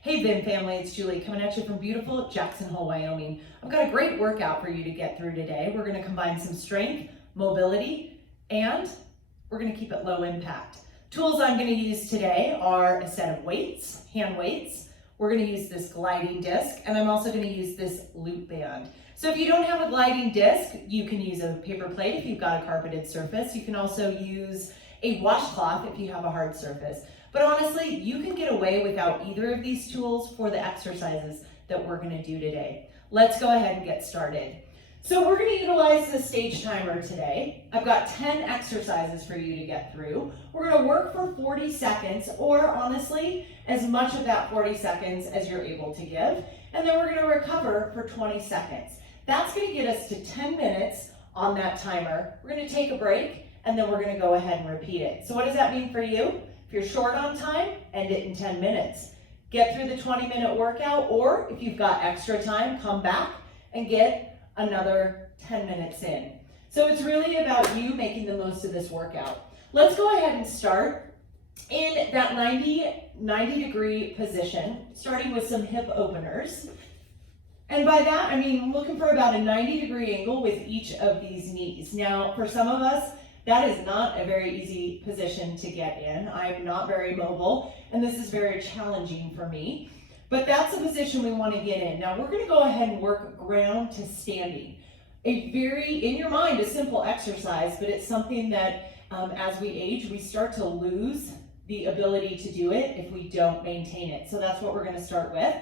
Hey Vin family, it's Julie coming at you from beautiful Jackson Hole, Wyoming. I've got a great workout for you to get through today. We're going to combine some strength, mobility, and we're going to keep it low impact. Tools I'm going to use today are a set of weights, hand weights. We're going to use this gliding disc, and I'm also going to use this loop band. So if you don't have a gliding disc, you can use a paper plate if you've got a carpeted surface. You can also use a washcloth if you have a hard surface. But honestly, you can get away without either of these tools for the exercises that we're going to do today. Let's go ahead and get started. So we're going to utilize the stage timer today. I've got 10 exercises for you to get through. We're going to work for 40 seconds, or honestly, as much of that 40 seconds as you're able to give. And then we're going to recover for 20 seconds. That's going to get us to 10 minutes on that timer. We're going to take a break, and then we're going to go ahead and repeat it. So what does that mean for you? If you're short on time, end it in 10 minutes. Get through the 20-minute workout, or if you've got extra time, come back and get another 10 minutes in. So it's really about you making the most of this workout. Let's go ahead and start in that 90 degree position, starting with some hip openers. And by that, I mean, I'm looking for about a 90 degree angle with each of these knees. Now, for some of us, that is not a very easy position to get in. I'm not very mobile, and this is very challenging for me. But that's the position we want to get in. Now, we're going to go ahead and work ground to standing. A very, in your mind, a simple exercise, but it's something that as we age, we start to lose the ability to do it if we don't maintain it. So that's what we're going to start with.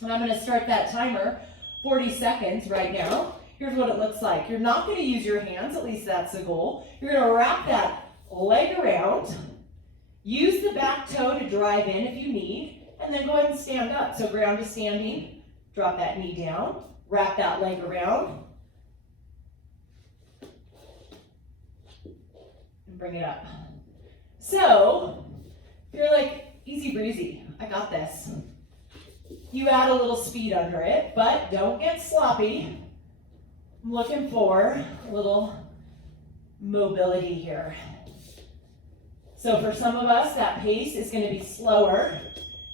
And I'm going to start that timer 40 seconds right now. Here's what it looks like. You're not going to use your hands, at least that's the goal. You're going to wrap that leg around, use the back toe to drive in if you need, and then go ahead and stand up. So ground to standing, drop that knee down, wrap that leg around, and bring it up. So you're like, easy breezy, I got this. You add a little speed under it, but don't get sloppy. I'm looking for a little mobility here. So for some of us, that pace is going to be slower.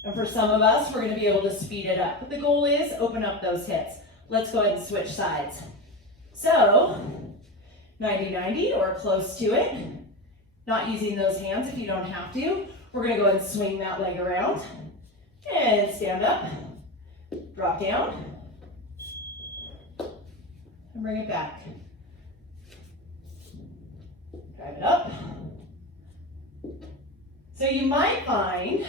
And for some of us, we're going to be able to speed it up. But the goal is open up those hips. Let's go ahead and switch sides. So 90-90 or close to it. Not using those hands if you don't have to. We're going to go ahead and swing that leg around. And stand up. Drop down. And bring it back. Drive it up. So you might find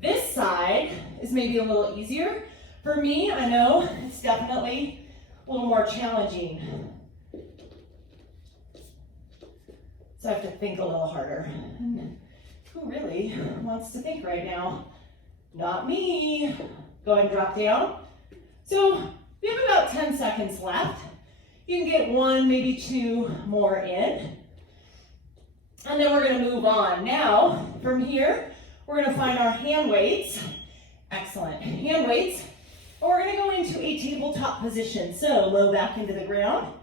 this side is maybe a little easier. For me, I know it's definitely a little more challenging. So I have to think a little harder. And who really wants to think right now? Not me. Go ahead and drop down. So we have about 10 seconds left. You can get one, maybe two more in. And then we're going to move on. Now, from here, we're going to find our hand weights. Excellent. Hand weights. And we're going to go into a tabletop position. So low back into the ground.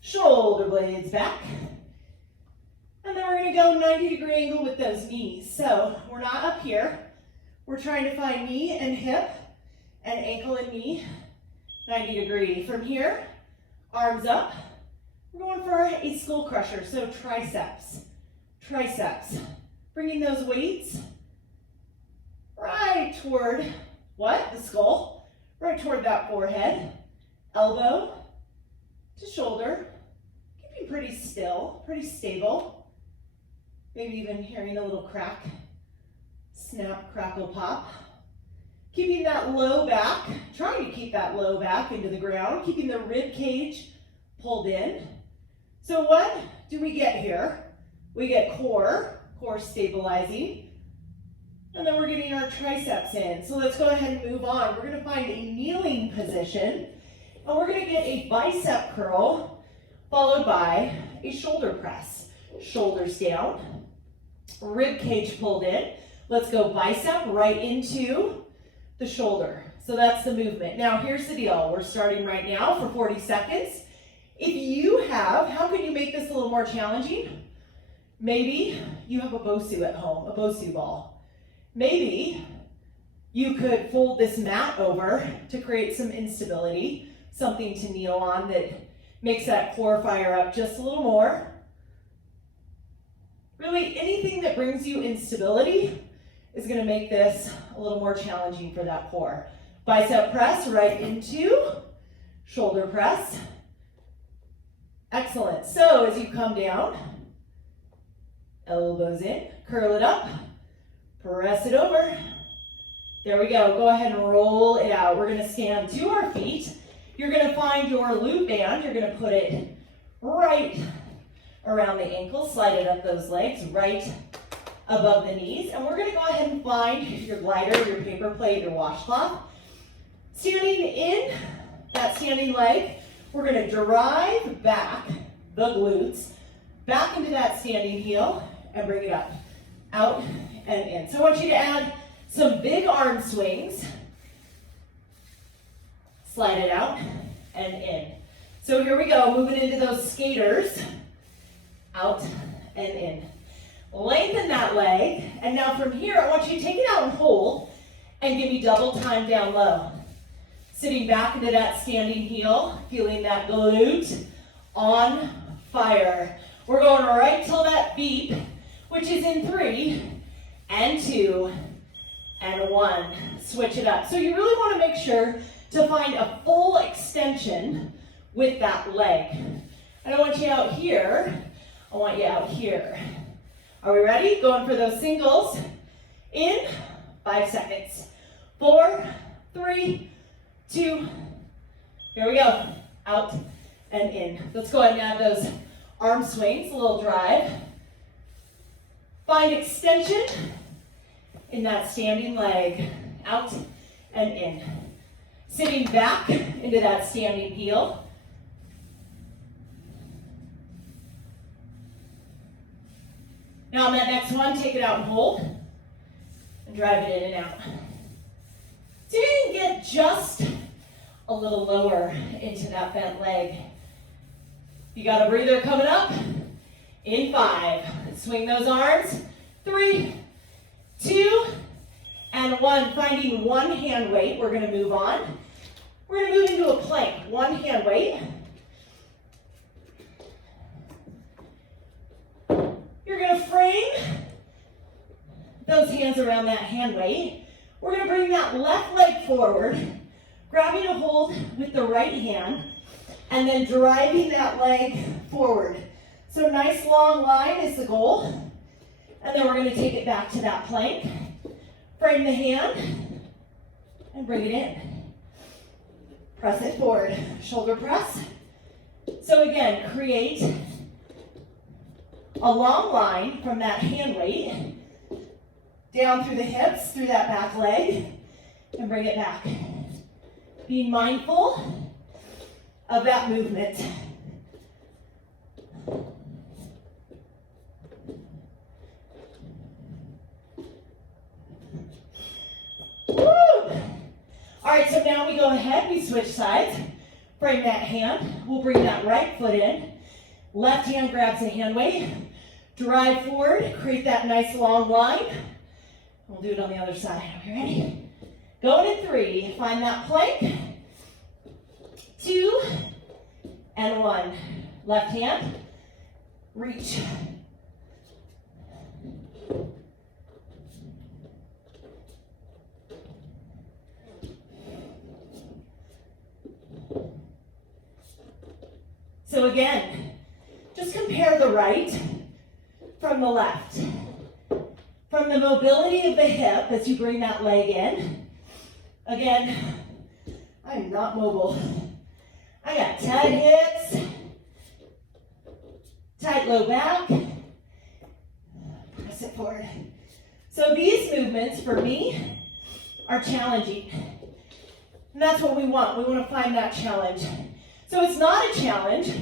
Shoulder blades back. And then we're going to go 90 degree angle with those knees. So we're not up here. We're trying to find knee and hip and ankle and knee. 90 degree. From here, arms up. We're going for a skull crusher, so triceps. Triceps. Bringing those weights right toward, what? The skull. Right toward that forehead. Elbow to shoulder. Keeping pretty still, pretty stable. Maybe even hearing a little crack. Snap, crackle, pop. Keeping that low back, trying to keep that low back into the ground, keeping the rib cage pulled in. So what do we get here? We get core stabilizing, and then we're getting our triceps in. So let's go ahead and move on. We're gonna find a kneeling position, and we're gonna get a bicep curl, followed by a shoulder press. Shoulders down, rib cage pulled in. Let's go bicep right into the shoulder. So that's the movement. Now here's the deal. We're starting right now for 40 seconds. If you have, how can you make this a little more challenging? Maybe you have a BOSU at home, a BOSU ball. Maybe You could fold this mat over to create some instability, something to kneel on that makes that core fire up just a little more. Really, anything that brings you instability is going to make this a little more challenging for that core. Bicep press right into shoulder press. Excellent. So as you come down, elbows in, curl it up, press it over. There we go. Go ahead and roll it out. We're going to stand to our feet. You're going to find your loop band. You're going to put it right around the ankles, slide it up those legs, right above the knees. And we're going to go ahead and find your glider, your paper plate, your washcloth. Standing in that standing leg, we're going to drive back the glutes, back into that standing heel, and bring it up, out and in. So I want you to add some big arm swings. Slide it out and in. So here we go, moving into those skaters, out and in. Lengthen that leg, and now from here, I want you to take it out and hold, and give me double time down low. Sitting back into that standing heel, feeling that glute on fire. We're going right till that beep, which is in 3 and 2 and 1. Switch it up. So you really want to make sure to find a full extension with that leg. I don't want you out here, I want you out here. Are we ready? Going for those singles in 5 seconds. 4, 3, 2, here we go. Out and in. Let's go ahead and add those arm swings, a little drive. Find extension in that standing leg. Out and in. Sitting back into that standing heel. Now on that next one, take it out and hold. And drive it in and out. So you can get just a little lower into that bent leg. You got a breather coming up. In 5. Swing those arms. 3, 2, and 1. Finding one hand weight. We're going to move on. We're going to move into a plank. One hand weight. You're going to frame those hands around that hand weight. We're going to bring that left leg forward, grabbing a hold with the right hand, and then driving that leg forward. So nice long line is the goal. And then we're going to take it back to that plank. Frame the hand and bring it in. Press it forward. Shoulder press. So again, create a long line from that hand weight down through the hips, through that back leg, and bring it back. Being mindful of that movement. Woo! All right, so now we go ahead, we switch sides. Frame that hand. We'll bring that right foot in. Left hand grabs the hand weight. Drive forward, create that nice long line. We'll do it on the other side. Are you ready? Going in 3. Find that plank. 2 and 1. Left hand. Reach. So again, just compare the right from the left. From the mobility of the hip as you bring that leg in. Again, I'm not mobile. I got tight hips, tight low back. Press it forward. So these movements for me are challenging. And that's what we want. We want to find that challenge. So it's not a challenge.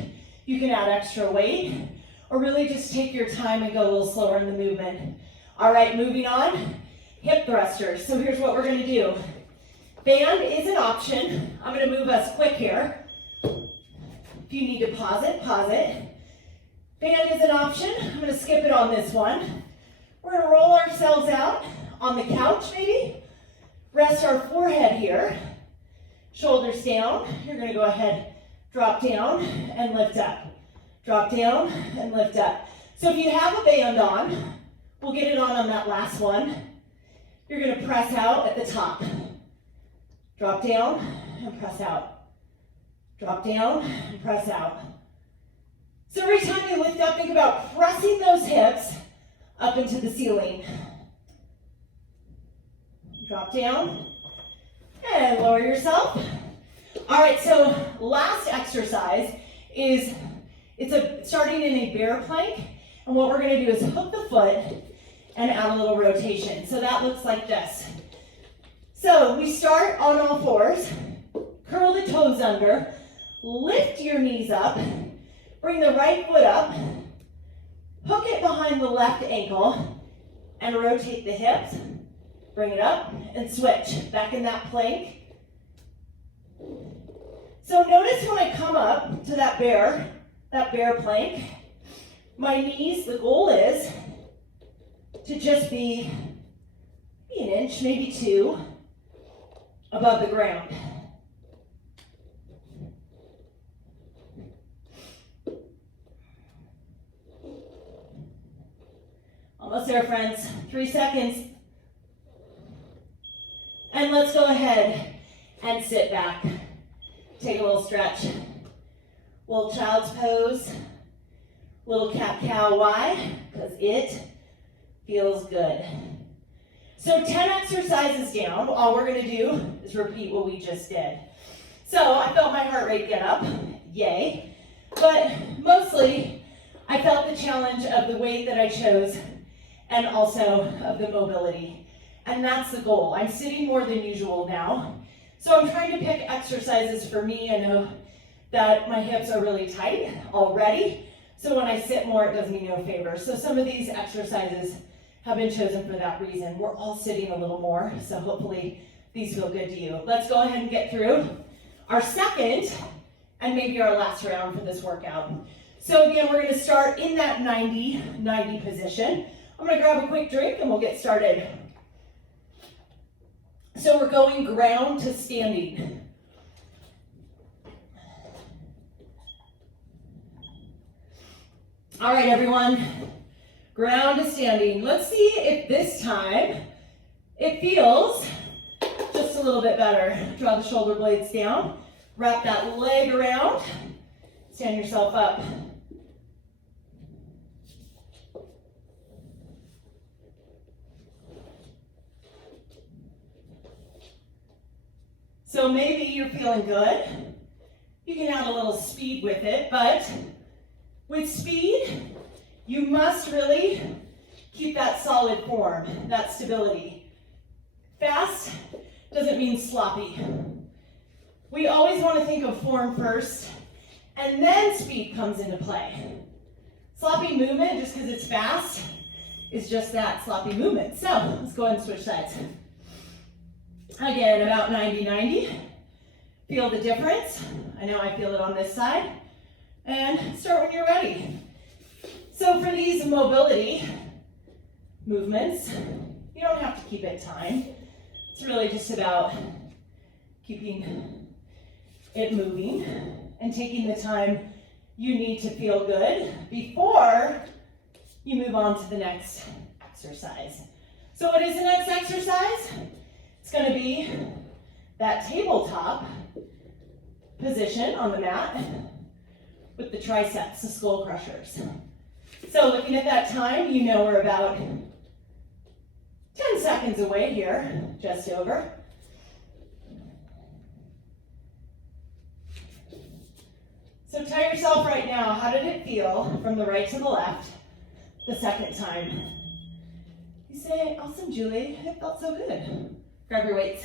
You can add extra weight or really just take your time and go a little slower in the movement. All right, moving on. Hip thrusters. So here's what we're going to do. Band is an option. I'm going to move us quick here. If you need to pause it, pause it. Band is an option. I'm going to skip it on this one. We're going to roll ourselves out on the couch maybe. Rest our forehead here. Shoulders down. You're going to go ahead, drop down and lift up. Drop down and lift up. So if you have a band on, we'll get it on that last one. You're going to press out at the top. Drop down and press out. Drop down and press out. So every time you lift up, think about pressing those hips up into the ceiling. Drop down and lower yourself. All right, so last exercise is starting in a bear plank, and what we're going to do is hook the foot and add a little rotation. So that looks like this. So we start on all fours, curl the toes under, lift your knees up, bring the right foot up, hook it behind the left ankle, and rotate the hips. Bring it up and switch. Back in that plank. So notice when I come up to that bear plank, my knees, the goal is to just be an inch, maybe 2, above the ground. Almost there, friends. 3 seconds. And let's go ahead and sit back. Take a little stretch. Little child's pose. Little cat-cow. Why? Because it feels good. So 10 exercises down. All we're going to do is repeat what we just did. So I felt my heart rate get up. Yay. But mostly, I felt the challenge of the weight that I chose and also of the mobility. And that's the goal. I'm sitting more than usual now. So I'm trying to pick exercises for me. I know that my hips are really tight already. So when I sit more, it does me no favor. So some of these exercises have been chosen for that reason. We're all sitting a little more, so hopefully these feel good to you. Let's go ahead and get through our second and maybe our last round for this workout. So again, we're going to start in that 90 position. I'm going to grab a quick drink and we'll get started. So we're going ground to standing. All right, everyone, ground to standing. Let's see if this time it feels just a little bit better. Draw the shoulder blades down, wrap that leg around, stand yourself up. So maybe you're feeling good. You can add a little speed with it, but with speed, you must really keep that solid form, that stability. Fast doesn't mean sloppy. We always want to think of form first, and then speed comes into play. Sloppy movement, just because it's fast, is just that, sloppy movement. So let's go ahead and switch sides. Again, about 90-90. Feel the difference. I know I feel it on this side. And start when you're ready. So for these mobility movements, you don't have to keep it timed. It's really just about keeping it moving and taking the time you need to feel good before you move on to the next exercise. So what is the next exercise? It's going to be that tabletop position on the mat with the triceps, the skull crushers. So looking at that time, you know we're about 10 seconds away here, just over. So tell yourself right now, how did it feel from the right to the left the second time? You say, awesome, Julie, it felt so good. Grab your weights.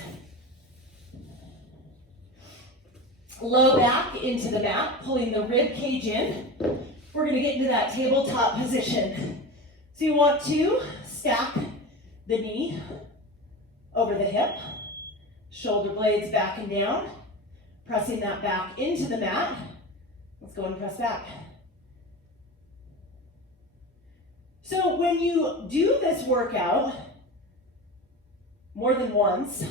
Low back into the mat, pulling the rib cage in. We're going to get into that tabletop position. So you want to stack the knee over the hip, shoulder blades back and down, pressing that back into the mat. Let's go and press back. So when you do this workout more than once,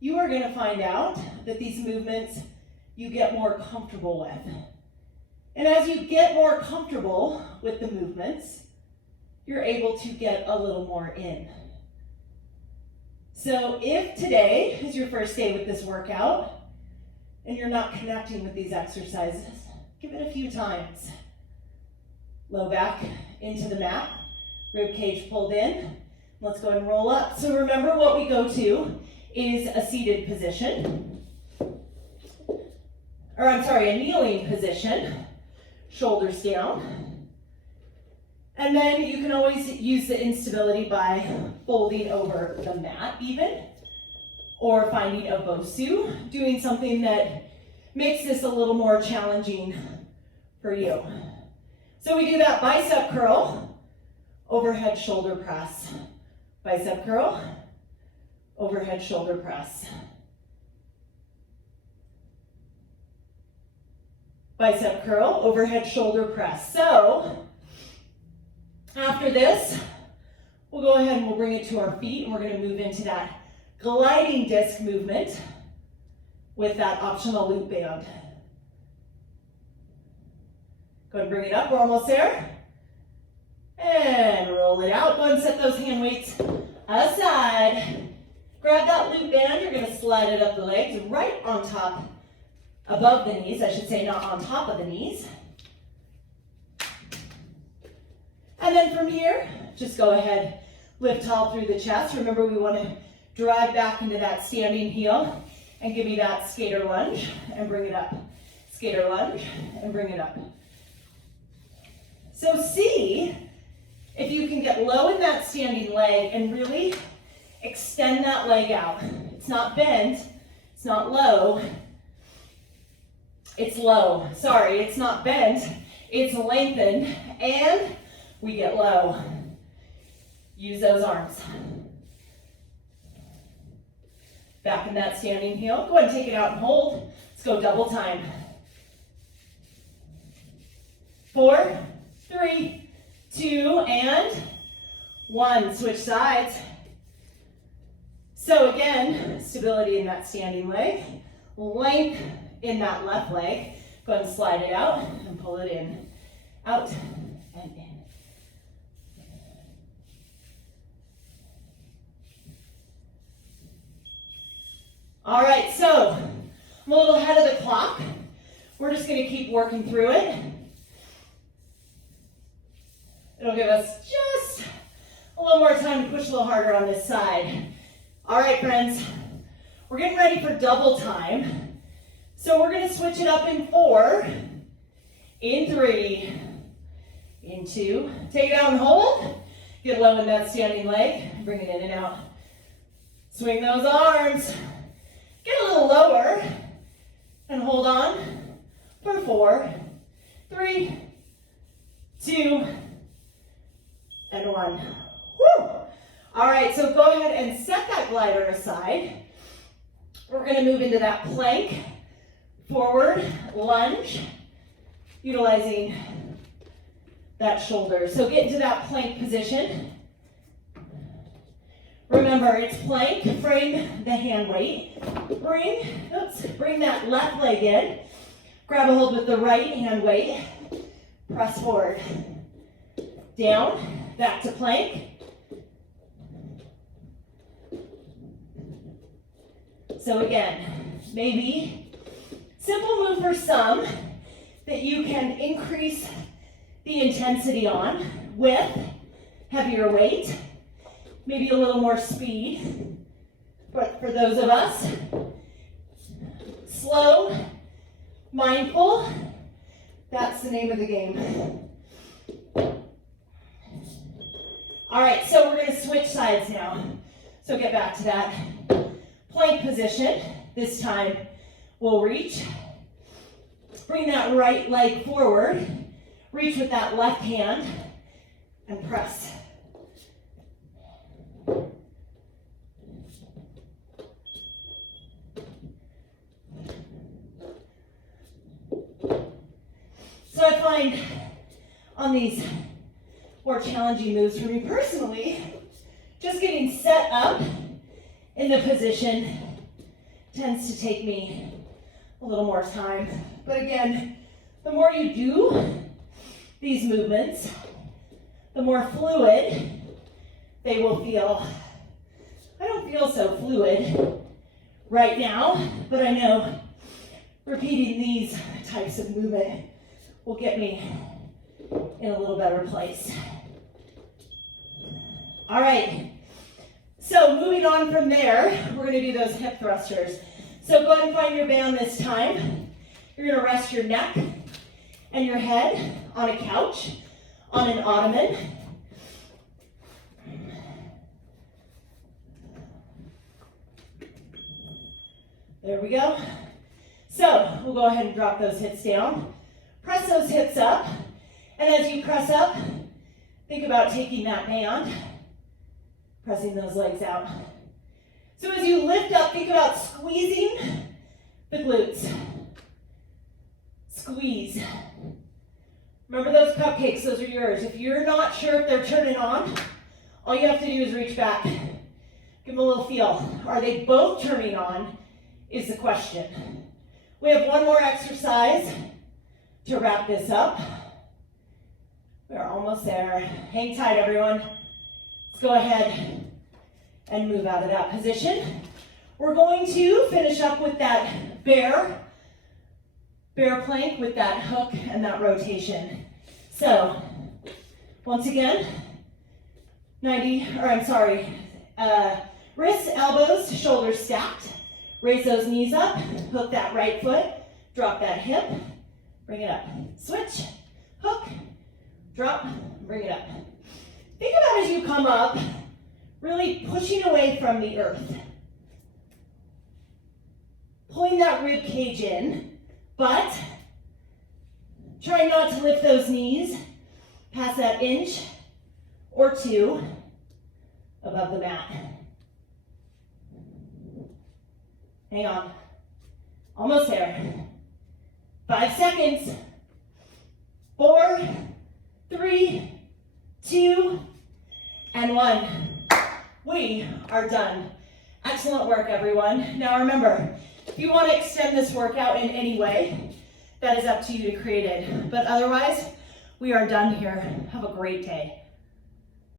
you are going to find out that these movements you get more comfortable with. And as you get more comfortable with the movements, you're able to get a little more in. So if today is your first day with this workout and you're not connecting with these exercises, give it a few times. Low back into the mat, rib cage pulled in. Let's go ahead and roll up. So remember, what we go to is a seated position, or I'm sorry, a kneeling position, shoulders down. And then you can always use the instability by folding over the mat even, or finding a bosu, doing something that makes this a little more challenging for you. So we do that bicep curl, overhead shoulder press, bicep curl, overhead shoulder press, bicep curl, overhead shoulder press. So after this, we'll go ahead and we'll bring it to our feet, and we're going to move into that gliding disc movement with that optional loop band. Go ahead and bring it up. We're almost there. And roll it out. Go ahead and set those hand weights aside. Grab that loop band. You're going to slide it up the legs right on top, above the knees. I should say, not on top of the knees. And then from here, just go ahead, lift tall through the chest. Remember, we want to drive back into that standing heel and give me that skater lunge and bring it up. Skater lunge and bring it up. So see if you can get low in that standing leg and really extend that leg out. It's not bent, it's not low, it's low. Sorry, it's not bent, it's lengthened, and we get low. Use those arms. Back in that standing heel. Go ahead and take it out and hold. Let's go double time. 4, 3, 2, and 1. Switch sides. So again, stability in that standing leg, length in that left leg. Go ahead and slide it out and pull it in, out and in. All right, so I'm a little ahead of the clock. We're just going to keep working through it. It'll give us just a little more time to push a little harder on this side. All right, friends, we're getting ready for double time. So we're going to switch it up in 4, in 3, in 2. Take it out and hold. Get low in that standing leg. Bring it in and out. Swing those arms. Get a little lower and hold on for 4, 3, 2, and 1. Woo! All right, so go ahead and set that glider aside. We're going to move into that plank, forward lunge, utilizing that shoulder. So get into that plank position. Remember, it's plank, frame the hand weight. Bring that left leg in. Grab a hold with the right hand weight. Press forward. Down, back to plank. So again, maybe simple move for some that you can increase the intensity on with heavier weight. Maybe a little more speed, but for those of us, slow, mindful, that's the name of the game. All right, so we're going to switch sides now. So get back to that plank position. This time we'll reach. Bring that right leg forward. Reach with that left hand and press. So I find on these more challenging moves for me personally, just getting set up in the position tends to take me a little more time. But again, the more you do these movements, the more fluid they will feel. I don't feel so fluid right now, but I know repeating these types of movement will get me in a little better place. All right, so moving on from there, we're gonna do those hip thrusters. So go ahead and find your band this time. You're gonna rest your neck and your head on a couch, on an ottoman. There we go. So we'll go ahead and drop those hips down. Press those hips up. And as you press up, think about taking that band, pressing those legs out. So as you lift up, think about squeezing the glutes. Squeeze. Remember those cupcakes, those are yours. If you're not sure if they're turning on, all you have to do is reach back. Give them a little feel. Are they both turning on is the question. We have one more exercise to wrap this up. We're almost there. Hang tight, everyone. Let's go ahead and move out of that position. We're going to finish up with that bear plank with that hook and that rotation. So, once again, wrists, elbows, shoulders stacked. Raise those knees up, hook that right foot, drop that hip, bring it up. Switch, hook, drop, bring it up. Think about as you come up, really pushing away from the earth. Pulling that rib cage in, but try not to lift those knees past that inch or two above the mat. Hang on. Almost there. 5 seconds. 4, 3, 2, and 1. We are done. Excellent work, everyone. Now remember, if you want to extend this workout in any way, that is up to you to create it. But otherwise, we are done here. Have a great day.